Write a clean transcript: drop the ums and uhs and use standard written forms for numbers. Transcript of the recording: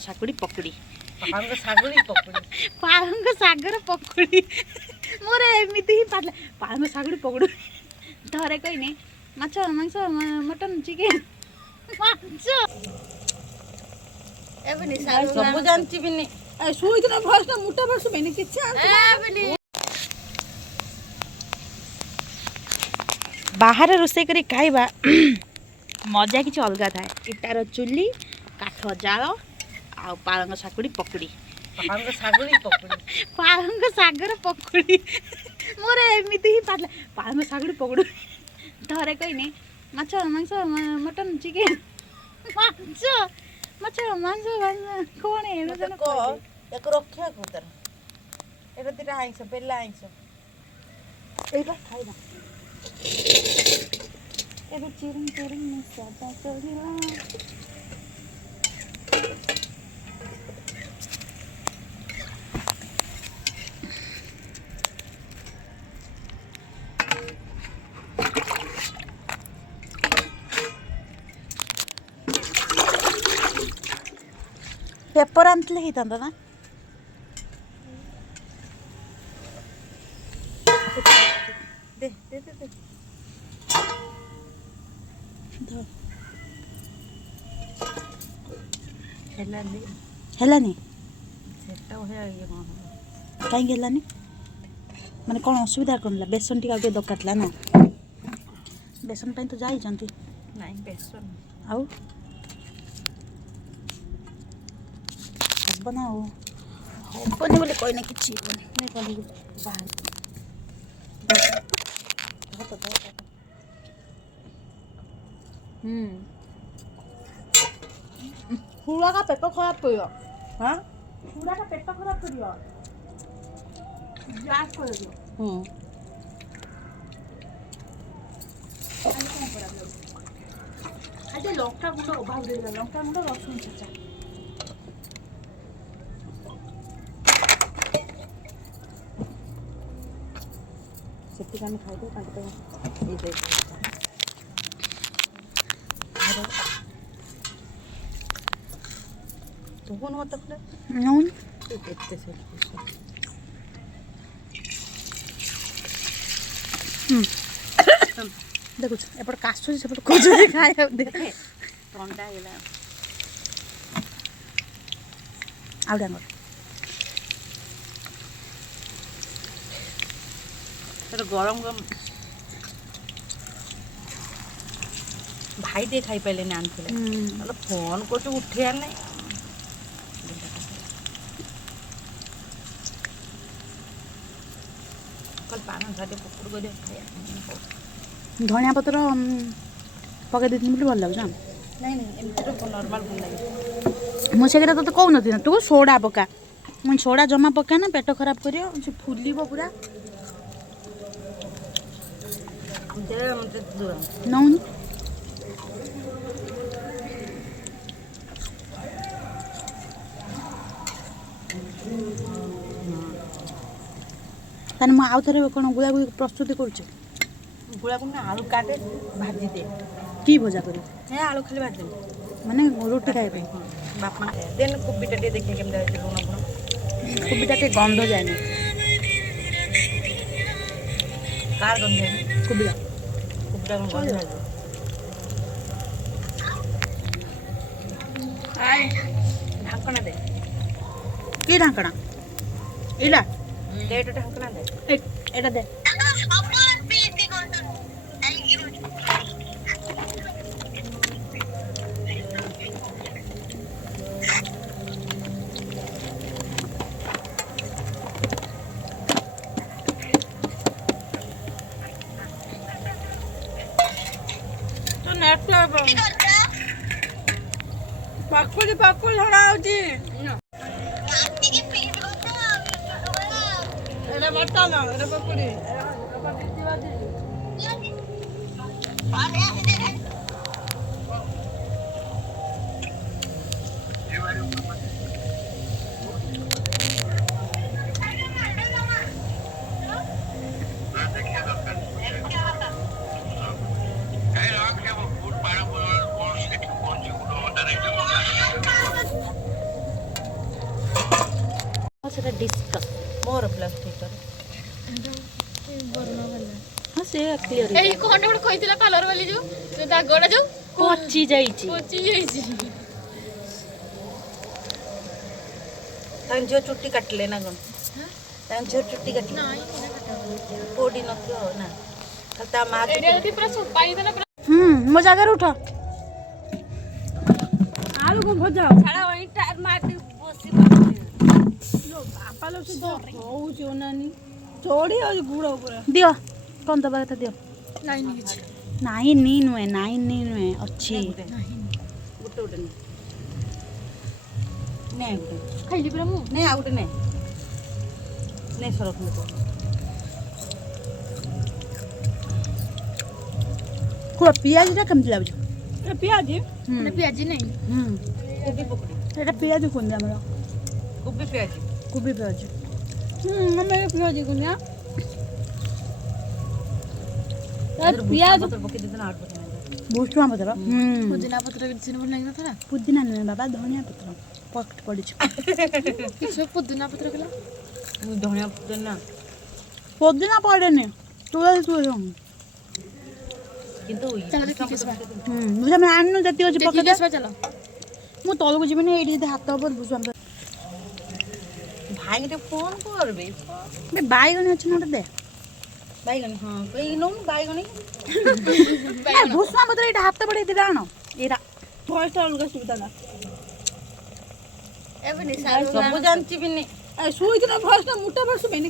सागुड़ी पकड़ी पालंग सागर पकड़ी मोर एमती ही पाला पालंग सागुड़ी पकड़ू धरे कहनी माछ मांस मटन चिकेन माछ एबनी सब जानची बिनी सुई दिन फर्स्ट मुटा फर्स्ट बिनी किछ एबनी बाहर रोसे करी खाइबा मजा किछ अलगा थाए इटार चुली काठ जाल आ पालंग सागुड़ी पकड़ी पालंग सागर पकड़ी मोर एमती ही पाला पालंग सागुड़ी पकड़ू धरे कहनी माछ मांस मटन चिकेन माछ माछ मांस कौन है एक रक्षा को तर एटा दिटा आइंस बेला आइंस एटा खाइबा एबे चिरन चिरन सादा चलिला पेपर आनले होता ना दे दे दे दे हेलानी कहीं हेलानी माने कौन असुविधा कौन बेसन टी आगे दरकार था ना बेसन तो जाई नहीं बेसन आउ बना हो हबनी बोले कोई ना किछि नहीं कहली बाहर पूरा का पेट खराब करियो हां पूरा का पेट खराब करियो गैस कर दियो आज लंका गुंड अभाव दे लंका गुंड रसुन छाचा सेफ्टी का खाई दे काट दे तो कौन होता है नॉन देखते से देखो एपट कासु सेपट खोज खाए देखे ठंडा गेला आउ डांगर तो गरम गरम भाई दे खाई पाले ना आनथिले मतलब फोन को तो उठे आर नहीं कल पान घाटे पकड़ को दे खाया धनिया पत्र पके देती बोली भल लगे नहीं नहीं एमती तो नॉर्मल भल लगे मुझे तो कहू न तू सोडा पका मुझे सोडा जमा पका ना पेट खराब करियो से फुलिबो पूरा नौनी ताने आउ थे कौन गुड़ा गुड़ी प्रस्तुति कर गुड़ा गुड़ा आलू काटे भाजी दे की भजा कर आलू खाली भाजी माने रोटी खाए बापा देन कोबीटा टे देखे केमते लुण गुण कोबीटा टे गंध जाए ना कार गंध जाए कोबीटा कोबीटा गंध जाए आय ढाकना दे की ढाकना इला दे तो ढाकना दे एटा दे पाकुली पाकुली हड़ा आउची एरे बट्टा ना एरे पाकुली ସେଟା ଡିସ୍କସ୍ ମୋର ପ୍ଲାଷ୍ଟିକ ହଁ ସେ କ୍ଲିୟର ଏଇ କଣ ଗୋଟେ କହିଥିଲା କଲର ବାଲି ଯୋଉ ସେ ଦାଗଟା ଯୋଉ ପଚି ଯାଇଛି ପଚି ଯାଇଛି। ତାଙ୍କ ଝିଅ ଚୁଟି କାଟିଲେ ନା କଣ? ତାଙ୍କ ଝିଅ ଚୁଟି କାଟିଲେ କୋଉଠି ନଥିବ ନା ଖାଲି ତା ମା ଏଇଟା ଯଦି ପୁରା ସୁପାରି ଦେଲା ପୁରା ମୋ ଜାଗାରେ ଉଠ ଆଳୁ କଣ ଭଜା ଛାଡ ଏଇଟା ମାଟି ବସି ବାପା ଲୋକ ସେ ହଉଛି ଅନାନି ଚଢି ଯାଉଛି ଗୁଡ଼ ଉପରେ ଦିଅ କଣ ଦବା କଥା ଦିଅ ଲାଇନ କିଛି ନାଇଁ ନି ନୁହେଁ ନାଇଁ ନି ନୁହେଁ ଅଛି ଗୋଟେ ଗୋଟେ ନେ ଗୋଟେ ଖାଇଲି ପୁରା ମୁଁ ନେ ଆଉ ଗୋଟେ ନେ ସରଫ କୁହ ପିଆଜଟା କେମିତି ଲାଗୁଛି ପିଆଜି ମାନେ ପିଆଜି ନାହିଁ କୋବି ପକୁଡ଼ି ଏଇଟା ପିଆଜ କୁହନ୍ତି ଆମର କୋବି ପିଆଜି କୋବି ପିଆଜ ଆମେ ପିଆଜି କୁନିଆ ପିଆଜ ପକେଇ ଦେଇଥିଲା ଆଠ ପକେଇ ଭୁଷୁଙ୍ଗା ପତ୍ର ପୁଦିନା ପତ୍ର କିଛି ଭଲ ଲାଗିନଥିଲା ପୁଦିନା ନୁହେଁ ବାବା ଧନିଆ ପତ୍ର ପଡ଼ିଛି କିଛି ପୁଦିନା ପତ୍ର କଲା ଧଣିଆ ପତ୍ର ନା ପୁଦିନା ପଡ଼େନି ତୁଳସୀ କିନ୍ତୁ ଚାଲ ଦେଖିକି ଆସିବା ଆମେ ଆଣିନୁ ଯେତିକି ଅଛି ଦେଖିକି ପକେଇ ଆସିବା ଚାଲ ମୁଁ ତଳକୁ ଯିବିନି ଏଇଠି ଯଦି ହାତ ହବ ଭୁଷୁଙ୍ଗା ଭାଇକି ଟିକେ ଫୋନ୍ କରବେ ବାଇଗଣୀ ଅଛି ନା ଗୋଟେ ଦେ ବାଇଗଣୀ ହଁ ଏଇ ନଉନୁ ବାଇଗଣୀ ଭୁଷୁଙ୍ଗା ପତ୍ର ଏଇଟା ହାତ ପଡେଇ ଦିଟା ଆଣ ଏଇଟା ଭଏସଟା ଅଲଗା ସୁବିଧା ନା ସବୁ ଜାଣିଛି ବି ନି ଶୋଇକିନା ଭଏସଟା ମୁଟା ଭଏସ ଶୁଭେନି